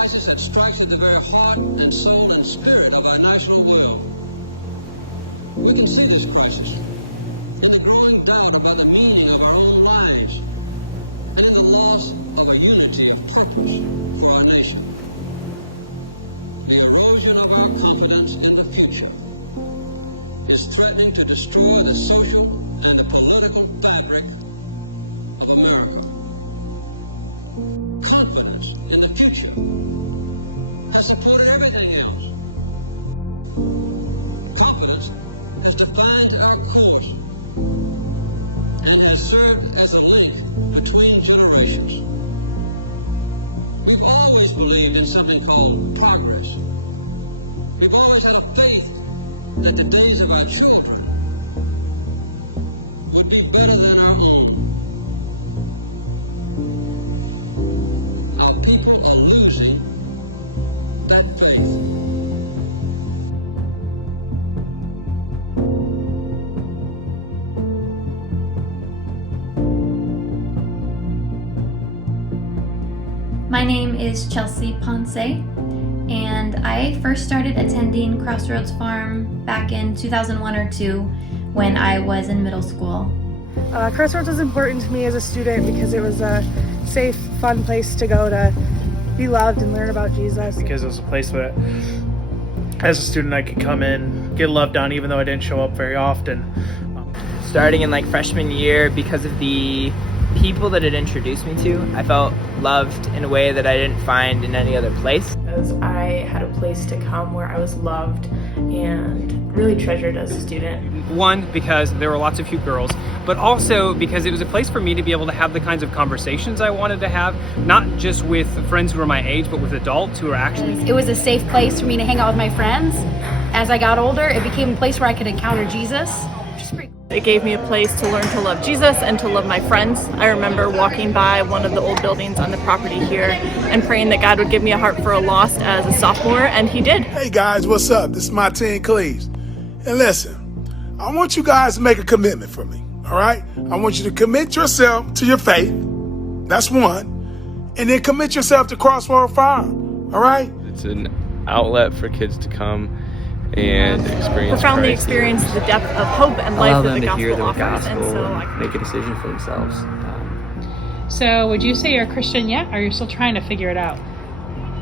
crisis that strikes at the very heart and soul and spirit of our national will. We can see this crisis in the growing doubt about the meaning of our own lives and in the loss of a unity of purpose for our nation. The erosion of our confidence in the future is threatening to destroy the social and the political fabric of America. Confidence in the future has supported everything else. Confidence has defined our course and has served as a link between generations. We've always believed in something called progress. We've always had faith that the days of our children would be better than our own. Our people are losing that faith. My name is Chelsea Ponce, and I first started attending Crossroads Farm back in 2001 or 2 when I was in middle school. Crossroads was important to me as a student because it was a safe, fun place to go to be loved and learn about Jesus. Because it was a place that, as a student, I could come in, get loved on, even though I didn't show up very often. Starting in freshman year, because of the people that it introduced me to, I felt loved in a way that I didn't find in any other place. Because I had a place to come where I was loved and really treasured as a student. One, because there were lots of cute girls, but also because it was a place for me to be able to have the kinds of conversations I wanted to have, not just with friends who were my age, but with adults who are actually... It was a safe place for me to hang out with my friends. As I got older, it became a place where I could encounter Jesus. It gave me a place to learn to love Jesus and to love my friends. I remember walking by one of the old buildings on the property here and praying that God would give me a heart for a lost as a sophomore, and he did. Hey guys, what's up? This is my 10 Cleves. And listen, I want you guys to make a commitment for me, all right? I want you to commit yourself to your faith. That's one. And then commit yourself to Crossroads Farm, all right? It's an outlet for kids to come and experience profoundly Christ. experience the depth of hope and life that the gospel offers, and so make a decision for themselves. So would you say you're a Christian yet, or are you still trying to figure it out?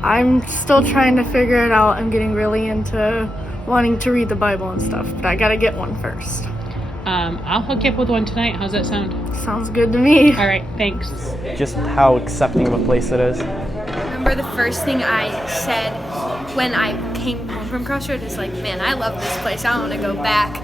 I'm still trying to figure it out. I'm getting really into wanting to read the Bible and stuff, but I gotta get one first. I'll hook you up with one tonight. How's that sound? Sounds good to me. All right, thanks. Just how accepting of a place it is. Remember the first thing I said when I came home from Crossroads is man, I love this place. I want to go back.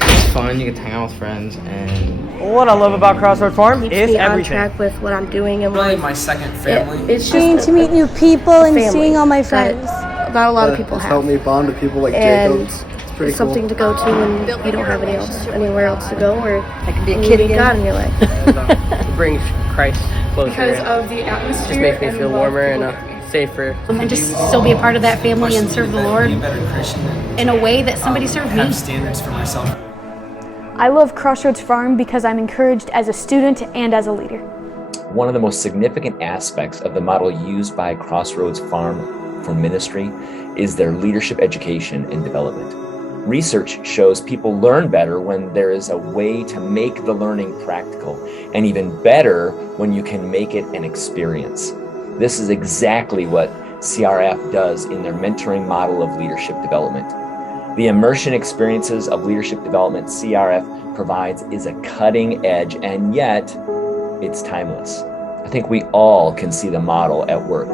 It's fun, you get to hang out with friends, and What I love about Crossroads Farm is everything. On track with what I'm doing and really my second family. It's getting to meet new people and seeing all my friends. Not a lot of people have. Helped me bond with people like And Jacob. It's pretty it's something to go to when you don't have anywhere else to go, or I can be a you kid meet again. God in your life. it brings Christ closer. because of the atmosphere. Just makes me and feel the love warmer people and safer. And just still be a part of that family and serve the Lord Be a better Christian. in a way that somebody served me. Have standards for myself. I love Crossroads Farm because I'm encouraged as a student and as a leader. One of the most significant aspects of the model used by Crossroads Farm for ministry is their leadership education and development. Research shows people learn better when there is a way to make the learning practical, and even better when you can make it an experience. This is exactly what CRF does in their mentoring model of leadership development. The immersion experiences of leadership development CRF provides is a cutting edge, and yet it's timeless. I think we all can see the model at work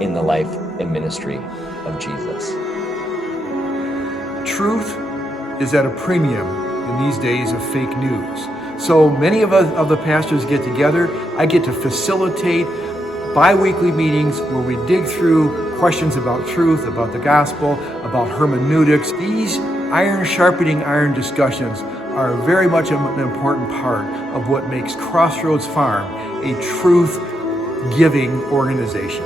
in the life and ministry of Jesus. Truth is at a premium in these days of fake news. So many of the pastors get together. I get to facilitate bi-weekly meetings where we dig through questions about truth, about the gospel, about hermeneutics. These iron sharpening iron discussions are very much an important part of what makes Crossroads Farm a truth-giving organization.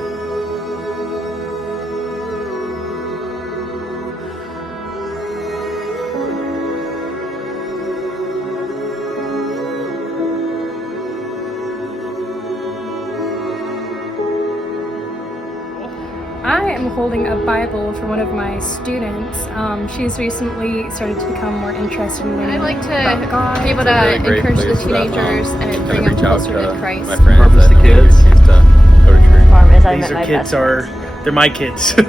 I am holding a Bible for one of my students. She's recently started to become more interested in learning I like about to God. be able to encourage the teenagers and bring them closer to Christ. My friends, purpose the kids to go to church. Farm is I These met are my kids best are friends. they're my kids. You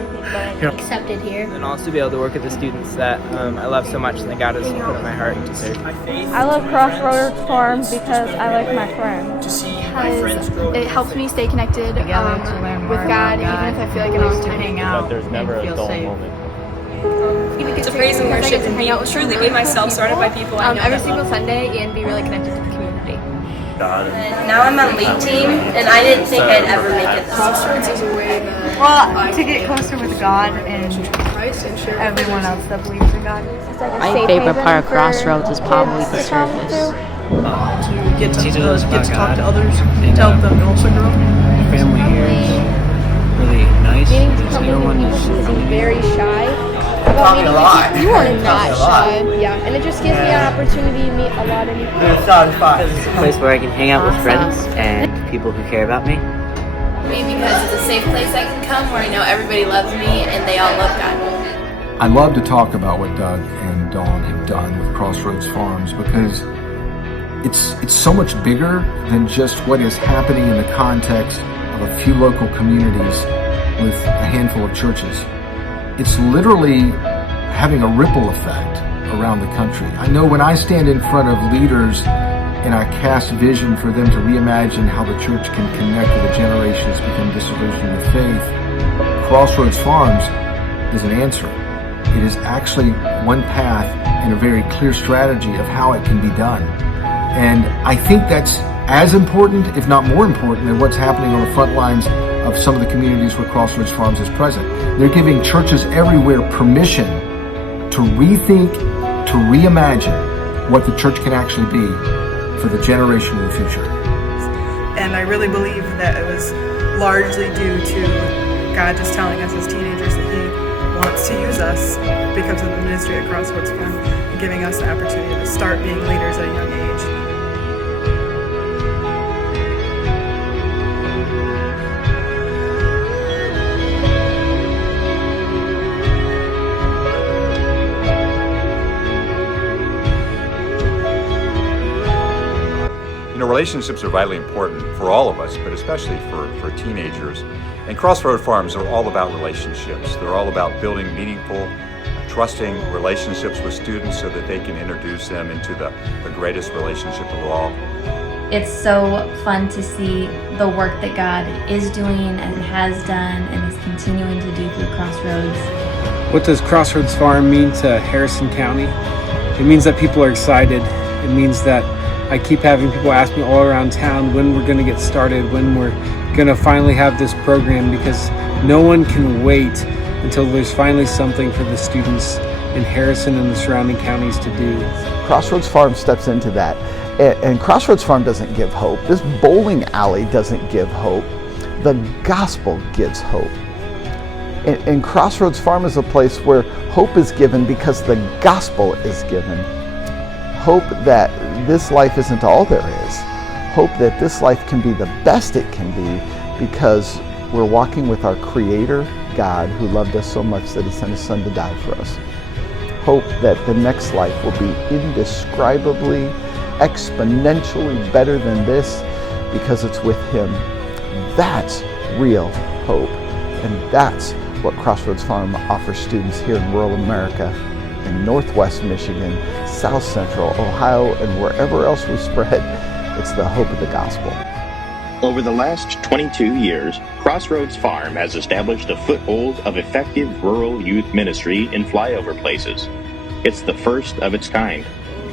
know, Accepted here. And also be able to work with the students that I love so much and that God has put in my heart to serve. I love Crossroads Farm because I like my friends. Because it helps me stay connected with God, even if I feel like I don't hang out. But there's never a dull moment. To praise and worship and truly be myself, surrounded by people I know every single Sunday, and be really connected to the community. God. Now I'm on league team, and I didn't think I'd ever make it this far. Well, to get closer with God and everyone else that believes in God. My favorite part of Crossroads is probably the service. To get to talk to others and help them also grow. Family here is really nice. Everyone is very shy. Talking a lot. You are not shy. Yeah, and it just gives me an opportunity to meet a lot of new people. It's a place where I can hang out with friends and people who care about me. Because it's a safe place I can come where I know everybody loves me and they all love God. I love to talk about what Doug and Dawn have done with Crossroads Farms because it's so much bigger than just what is happening in the context of a few local communities with a handful of churches. It's literally having a ripple effect around the country. I know when I stand in front of leaders and I cast vision for them to reimagine how the church can connect with a generation that's become disillusioned with faith, Crossroads Farms is an answer. It is actually one path and a very clear strategy of how it can be done. And I think that's as important, if not more important, than what's happening on the front lines of some of the communities where Crossroads Farms is present. They're giving churches everywhere permission to rethink, to reimagine what the church can actually be for the generation of the future. And I really believe that it was largely due to God just telling us as teenagers that He wants to use us because of the ministry at Crossroads Farm and giving us the opportunity to start being leaders at a young age. You know, relationships are vitally important for all of us, but especially for teenagers. And Crossroad Farms are all about relationships. They're all about building meaningful, trusting relationships with students so that they can introduce them into the greatest relationship of all. It's so fun to see the work that God is doing and has done and is continuing to do through Crossroads. What does Crossroads Farm mean to Harrison County? It means that people are excited. It means that I keep having people ask me all around town when we're going to get started, when we're going to finally have this program, because no one can wait until there's finally something for the students in Harrison and the surrounding counties to do. Crossroads Farm steps into that, and Crossroads Farm doesn't give hope. This bowling alley doesn't give hope. The gospel gives hope. And Crossroads Farm is a place where hope is given because the gospel is given. Hope that this life isn't all there is. Hope that this life can be the best it can be because we're walking with our Creator, God, who loved us so much that He sent His Son to die for us. Hope that the next life will be indescribably, exponentially better than this because it's with Him. That's real hope. And that's what Crossroads Farm offers students here in rural America, in Northwest Michigan, South Central Ohio, and wherever else we spread. It's the hope of the gospel. Over the last 22 years, Crossroads Farm has established a foothold of effective rural youth ministry in flyover places. It's the first of its kind,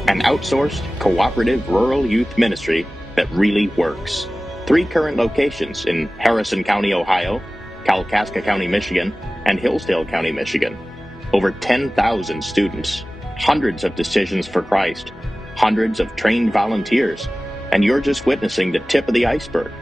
an outsourced, cooperative rural youth ministry that really works. 3 current locations in Harrison County, Ohio, Kalkaska County, Michigan, and Hillsdale County, Michigan. Over 10,000 students, hundreds of decisions for Christ, hundreds of trained volunteers, and you're just witnessing the tip of the iceberg.